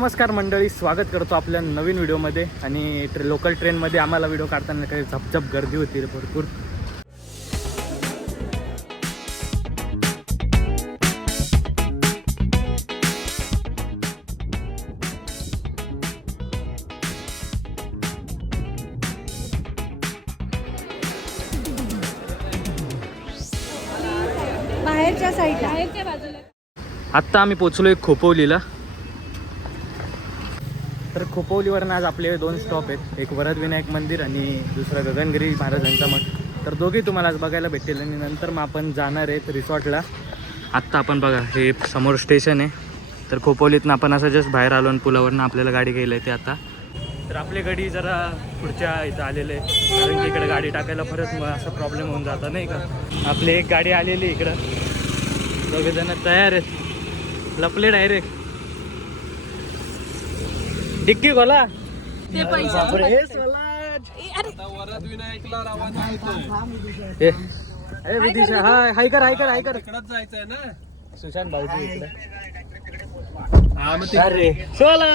नमस्कार मंडळी स्वागत करतो आपल्या नवीन व्हिडिओमध्ये. आणि ट्रे लोकल ट्रेनमध्ये आम्हाला व्हिडिओ काढताना काही झपझप गर्दी होती रे भरपूर. बाहेरच्या साईडला आत्ता आम्ही पोचलोय खोपोलीला. तर खोपोलीवरनं आज आपले दोन स्टॉप आहेत. एक वरद विनायक मंदिर आणि दुसरा गगनगिरी महाराजांचा मठ. तर दोघे तुम्हाला आज बघायला भेटतील आणि नंतर मग आपण जाणार आहेत रिसॉर्टला. आत्ता आपण बघा हे समोर स्टेशन आहे. तर खोपोलीतनं आपण असं जस्ट बाहेर आलो आणि पुलावरनं आपल्याला गाडी घ्यायला येते आता. तर आपली गाडी जरा पुढच्या इथं आलेलं आहे. कारण की इकडे गाडी टाकायला परत मग असा प्रॉब्लेम होऊन जाता नाही का? आपली एक गाडी आलेली इकडं. दोघे जण तयार आहेत. लपले डायरेक्ट डिक्की खोला. ते पैसे ए, अरे. विदिशा हाय हाय कर हाय कर हाय कर. तिकडच जायचंय ना? सुशांत भाऊजी इकडे. हा मग अरे सोला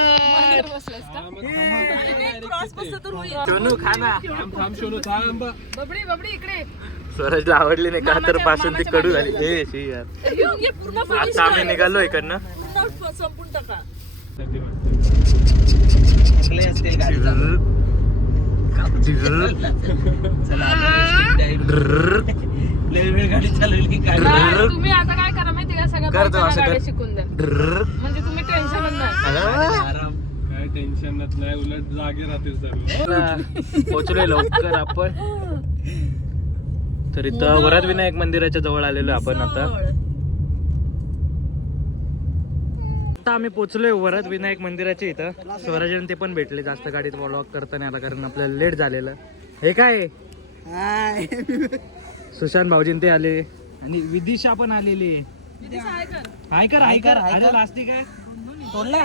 क्रॉस बसतो तर होईल. सोनू खाना थांब थांब शोनू थांब. बबडी बबडी इकडे. स्वराजला आवडली नाही का तर पासून ती कडू झाली. ए शी यार. आता आम्ही निघालो इकडनं. पूर्ण संपून टाका. तुम्ही आता काय करा माहिती का शिकून द्या म्हणजे तुम्ही टेन्शनच नाही काय टेन्शन नाही उलट जागे राहतील सर्व पोचलोय लवकर आपण तर इथं वरद विनायक मंदिराच्या जवळ आलेलो आपण आता. आता आम्ही पोचलोय वरद विनायक मंदिराच्या इथं. स्वराजन ते पण भेटले. जास्त गाडीत व्लॉग करताना आला कारण आपल्याला लेट झालेलं. हे काय? सुशांत भाऊजीन ते आले. आणि विदिशा पण आलेली. हाय कर. हाय कर अरे लास्टिक आहे तोडला.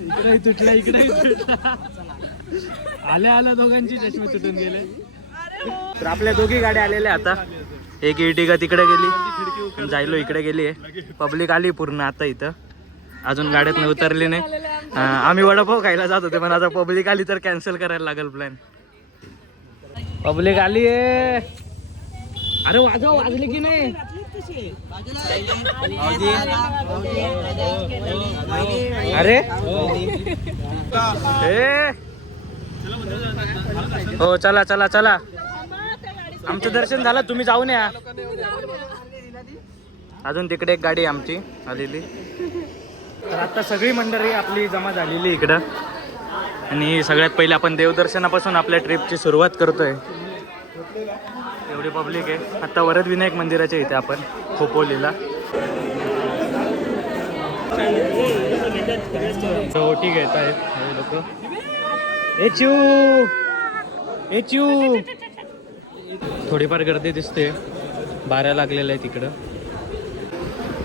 इकडे तुटला इकडे तुटला. आल्या आल्या दोघांची चष्मे तुटून गेले. तर आपल्या दोघी गाड्या आलेल्या आता. एक इटिका तिकडे गेली. जायलो इकडे गेली आहे. पब्लिक आली पूर्ण आता इथं. अजून गाड्यात उतरली नाही. आम्ही वडापाव खायला जात होते पण आता पब्लिक आली तर कॅन्सल करायला लागेल प्लॅन पब्लिक आली आहे. अरे वाजव वाजली की नाही? अरे? हो चला चला चला. आमचं दर्शन झालं तुम्ही जाऊन या. अजून तिकडे एक गाडी आहे आमची आलेली. तर आता सगळी मंडळी आपली जमा झालेली इकडं. आणि सगळ्यात पहिले आपण देवदर्शनापासून आपल्या ट्रिपची सुरुवात करतोय. एवढी पब्लिक आहे. आता वरद विनायक मंदिराच्या इथे आपण खोपोलीला. ओटी घेत आहेत लोक. एचू एचू थोडीफार गर्दी दिसते. बाऱ्या लागलेल्या आहे तिकडं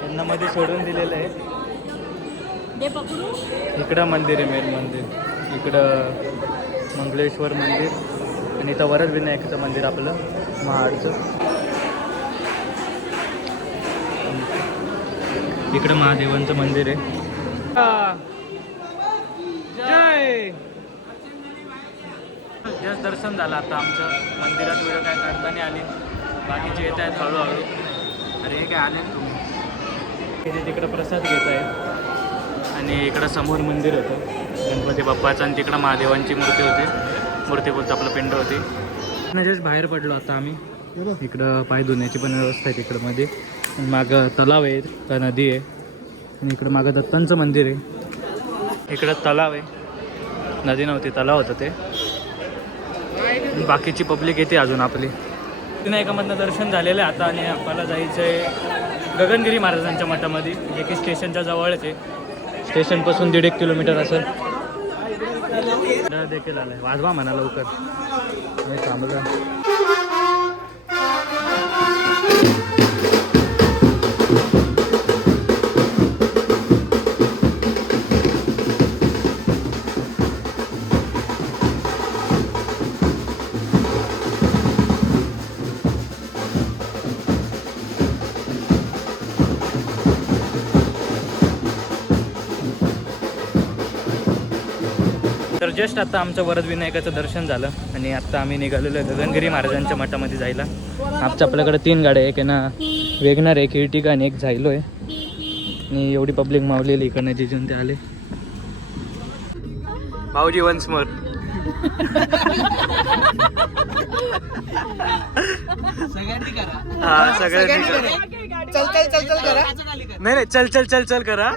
त्यांना मध्ये सोडून दिलेलं आहे. इकडं मंदिर आहे मेन मंदिर. इकडं मंगळेश्वर मंदिर. आणि इथं वरद विनायकचं मंदिर आपलं महाडचं. इकडं महादेवांचं मंदिर आहे. जय. जस्ट दर्शन झालं आता आमचं. मंदिरात व्हिडिओ काय काढताना आली. बाकीचे येत आहेत हळूहळू. अरे हे काय आले तुम्ही? तिथे तिकडं प्रसाद घेत आहे आणि इकडं समोर मंदिर होतं. गणपती बाप्पाचं आणि तिकडं महादेवांची मूर्ती होती. मूर्ती बोलतो आपलं पिंड होती. आणि जस्ट बाहेर पडलो आता आम्ही. इकडं पाय धुण्याची पण व्यवस्था आहे तिकडं मध्ये. मागं तलाव आहे का नदी आहे. आणि इकडं मागं दत्तांचं मंदिर आहे. इकडं तलाव आहे. नदी नव्हती तलाव होतं ते. बाकीची पब्लिक येते अजून आपली. विनायकामधनं दर्शन झालेलं आहे आता आणि आपल्याला जायचं आहे गगनगिरी महाराजांच्या मठामध्ये जे की स्टेशनच्या जवळच आहे. स्टेशनपासून दीड एक किलोमीटर असेल देखील आलाय. वाजवा म्हणा लवकर. थांबला जस्ट आता आमचं वरद विनायकाचं दर्शन झालं आणि आता आम्ही निघालेलो आहे गगनगिरी महाराजांच्या मठामध्ये जायला. आमच्या आपल्याकडे तीन गाड्या एक आहे ना वेगणार एक इर्टिका आणि एक झायलो आहे. आणि एवढी पब्लिक मावलेली इकडनं जिजून ते आले. भाऊजी वन्स मोर हा सगळ्यांनी करा. चल चल चल चल करा. नाही नाही चल चल चल चल करा.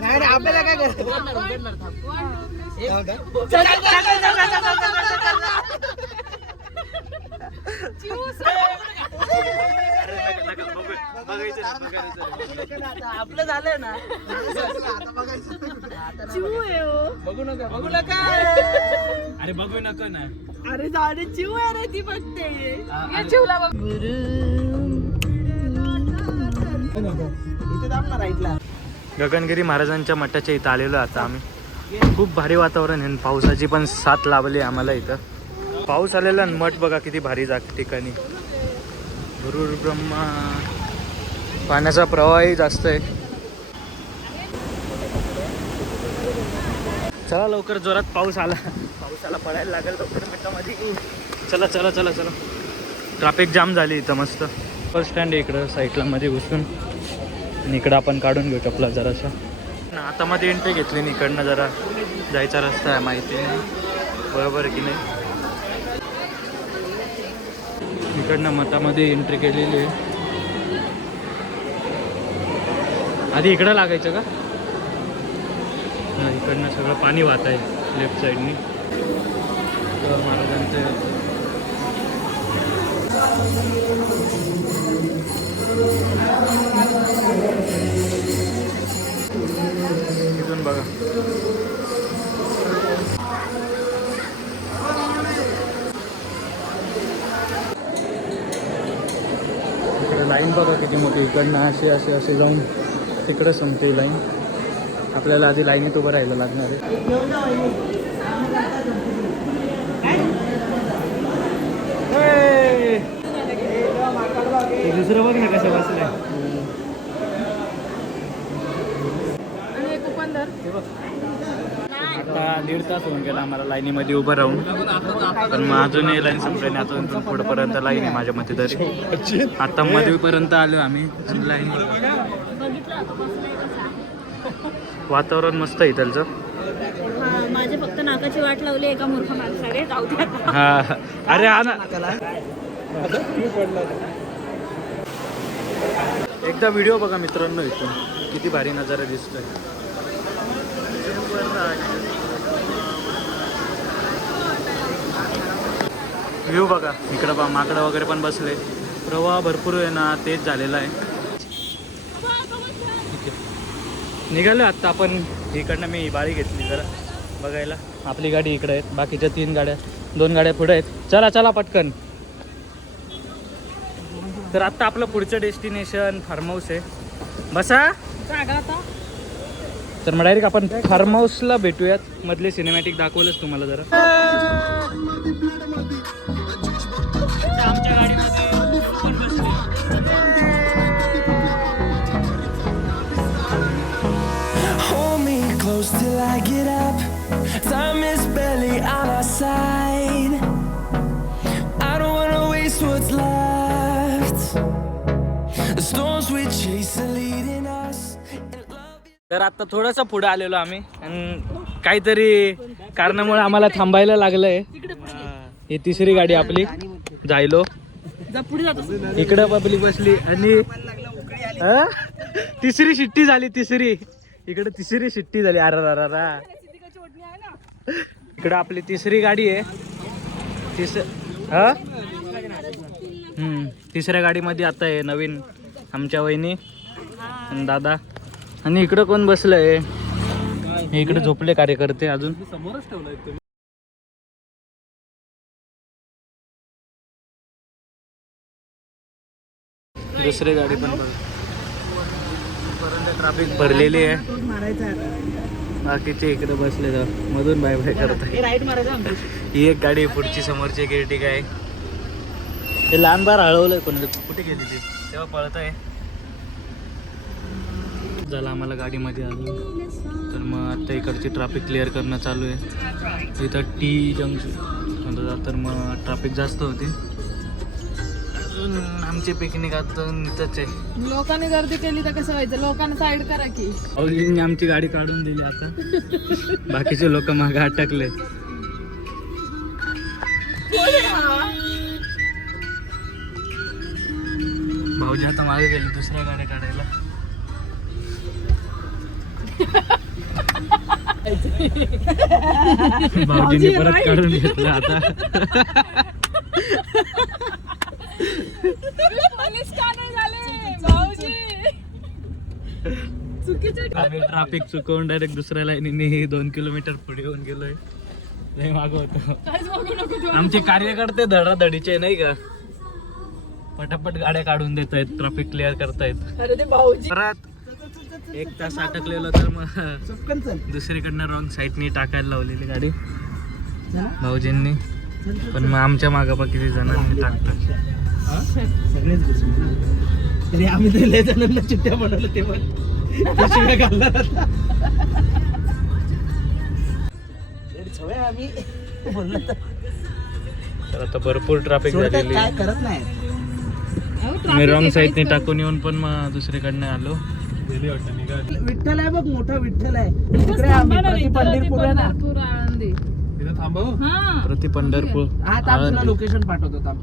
नाही नाही आपल्याला काय करायचं? आपलं झालंय ना. बघू नका. बघू नका. अरे बघू नको ना. अरे झाडे चिव आहे रे ती बघते. चिवला बघ. गगनगिरी महाराजांच्या मठाच्या इथं आलेलो आता आम्ही. खूप भारी वातावरण आहे. आणि पावसाची पण साथ लाभली आम्हाला इथं. पाऊस आलेला आणि मठ बघा किती भारी जाग ठिकाणी. गुरुर ब्रह्मा. पाण्याचा प्रवाहही जास्त आहे. चला लवकर जोरात पाऊस आला. पाऊस आला पडायला लागेल लवकर मठामध्ये. चला चला चला चला. ट्रॅफिक जाम झाली इथं मस्त. बस स्टँड आहे इकडं साईडला मध्ये घुसून. इकडं आपण काढून घेऊ चपला जराशा ना आता मध्ये एंट्री घेतली आणि इकडनं जरा जायचा रस्ता आहे माहिती नाही. बरोबर की नाही? इकडनं मतामध्ये एंट्री केलेली आहे. आधी इकडं लागायचं का? इकडनं सगळं पाणी वाहत आहे लेफ्ट साईडनी महाराजांचं इकडनं असे असे असे जाऊन तिकडं संपते लाईन आपल्याला आधी लाईनीत उभं राहायला लागणार आहे. हे! दुसरं बघ ना कसं बसलंय. आता दीड तास होऊन गेला आम्हाला लाईनीमध्ये उभं राहून. पण मग अजूनही लाईन संपली नाही. अजून पण पुढेपर्यंत लाईन आहे माझ्या मते तरी. आता मध्यपर्यंत आलो आम्ही आणि लाईन वातावरण मस्त आहे हा, माझे फक्त नाकाची वाट लावली एका मूर्ख माणसाने. जाऊ द्या हा. अरे हा ना. एकदा व्हिडिओ बघा मित्रांनो इथून. किती भारी नजारा दिसतोय. व्ह्यू बघा. इकडं बा माकडं वगैरे पण बसले. प्रवाह भरपूर आहे ना तेच झालेला आहे. निघालो आत्ता आपण. इकडनं मी बाळी घेतली जरा बघायला. आपली गाडी इकडे आहेत बाकीच्या तीन गाड्या दोन गाड्या पुढे आहेत. चला चला पटकन. तर आत्ता आपलं पुढचं डेस्टिनेशन फार्म हाऊस आहे. बसा. तर मग डायरेक्ट आपण फार्म हाऊसला भेटूयात. मधले सिनेमॅटिक दाखवलंच तुम्हाला जरा. Close till I get up. Time is barely on our side. I don't wanna waste what's left. The storms we chase are leading us. तर आता थोडंसं पुढे आलेलो आम्ही आणि काहीतरी कारणामुळे आम्हाला थांबायला लागलंय ही तिसरी गाडी आपली जायलो इकडं पब्लिक बसली आणि तिसरी शिट्टी झाली तिसरी इकडे तिसरी शिट्टी झाली. अरे रा इकडं आपली तिसरी गाडी आहे. तिस हा? हम्म, तिसऱ्या गाडीमध्ये आता आहे नवीन आमच्या वहिनी आणि दादा. आणि इकडं कोण बसलंय? हे इकडे झोपले कार्यकर्ते अजून. समोरच ठेवलं दुसरी गाडी पण बघ. ट्रॅफिक भरलेली आहे. बाकीचे इकडे बसले जा मधून बाय बाय करत आहे ही एक गाडी पुढची समोरची एक एर्टिगा आहे. ते लहान बार हळवलंय कोणी? कुठे गेली ती? तेव्हा पळत आहे. झालं आम्हाला गाडीमध्ये आलो. तर मग आता इकडची ट्रॅफिक क्लिअर करणं चालू आहे. इथं टी जंक्शन तर मग ट्रॅफिक जास्त होती. अजून आमची पिकनिक आता इथंच आहे. लोकांनी गर्दी केली तर कसं व्हायचं? लोकांना साईड करा की. औलींनी आमची गाडी काढून दिली आता. बाकीचे लोक मागे अटकले. भाऊजी आता मागे गेले दुसऱ्या गाड्या काढायला. भाऊजींनी परत काढून घेतलं आता. आम्ही ट्रॅफिक चुकवून डायरेक्ट दुसऱ्या लाईनीने दोन किलोमीटर पुढे येऊन गेलोय. लय मागं होतो. आमचे कार्यकर्ते धडाधडीचे नाही का? पटापट गाड्या काढून देत आहेत ट्रॅफिक क्लिअर करतायत परत एक तास अटकलेलो तर मग दुसरीकडनं रॉंग साईडनी टाकायला लावलेली गाडी. भाऊजींनी. पण मग आमच्या मागं किती जणांनी टाकतात तरी आम्ही ते लय जणांना चिठ्ठ्या बनवलं ते पण. ते शिव्या घालणार आता. तरी सवय आम्ही. बोललो तर. आता भरपूर ट्रॅफिक झालेली. काय करत नाही मी रॉंग साईडने टाकून येऊन पण मग दुसरीकडनं आलो. विठ्ठल आहे बघ मोठा विठ्ठल आहे. तिकडे आम्ही पंढरपूर ना. थांबव हा. प्रति पंढरपूर. आता तुला आळंदी. लोकेशन पाठवतो थांब.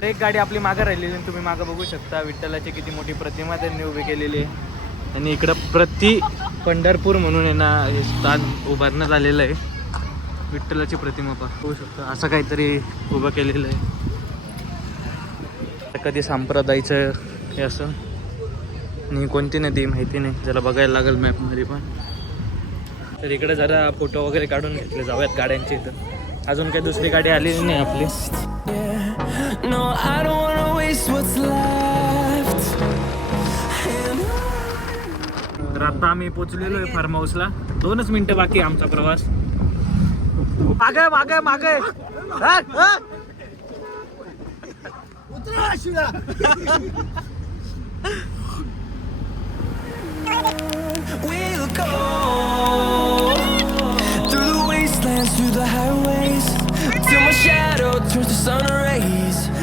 तर एक गाडी आपली मागं राहिलेली आहे. तुम्ही मागं बघू शकता. विठ्ठलाची किती मोठी प्रतिमा त्यांनी उभी केलेली आहे. आणि इकडं प्रति पंढरपूर म्हणून आहे ना हे स्थान उभारण्यात आलेलं आहे. विठ्ठलाची प्रतिमा पाहू बघू शकता. असं काहीतरी उभं केलेलं आहे. तर कधी सांप्रदायचं हे असं? आणि कोणती नदी माहिती नाही. जरा बघायला लागेल मॅपमध्ये पण. तर इकडे जरा फोटो वगैरे काढून घेतले जाऊयात गाड्यांचे इथं. अजून काही दुसरी गाडी आलेली नाही आपली. तर आता आम्ही पोचलेलो आहे फार्म हाऊसला दोनच मिनिटं बाकी आमचा प्रवास माग माग माग Through the highways, till my shadow turns to sun rays.